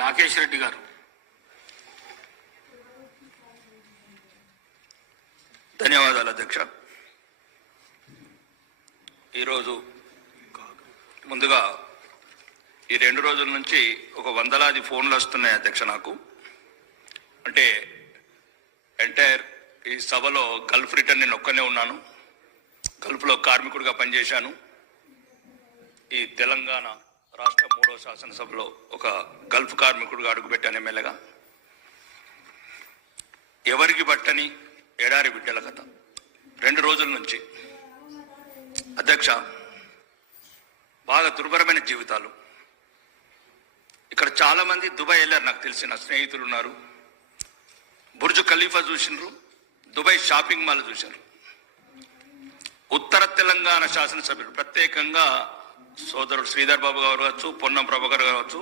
రాకేష్ రెడ్డి గారు. ధన్యవాదాలు అధ్యక్ష. ఈరోజు ముందుగా ఈ 2 రోజుల నుంచి ఒక వందలాది ఫోన్లు వస్తున్నాయి అధ్యక్ష నాకు. అంటే ఎంటైర్ ఈ సభలో గల్ఫ్ రిటర్న్ నేను ఒక్కనే ఉన్నాను. గల్ఫ్లో కార్మికుడిగా పనిచేశాను. ఈ తెలంగాణ రాష్ట్ర 3వ శాసనసభలో ఒక గల్ఫ్ కార్మికుడిగా అడుగుపెట్టాను ఎమ్మెల్యేగా. ఎవరికి బట్టని ఎడారి బిడ్డల కథ 2 రోజుల నుంచి అధ్యక్ష. బాగా దుర్భరమైన జీవితాలు. ఇక్కడ చాలా మంది దుబాయ్ వెళ్ళారు, నాకు తెలిసిన స్నేహితులు ఉన్నారు. బుర్జ్ ఖలీఫా చూసినారు, దుబాయ్ షాపింగ్ మాల్ చూశారు. ఉత్తర తెలంగాణ శాసనసభ్యులు ప్రత్యేకంగా సోదరుడు శ్రీధర్ బాబు గారు కావచ్చు, పొన్నం ప్రభాకర్ కావచ్చు,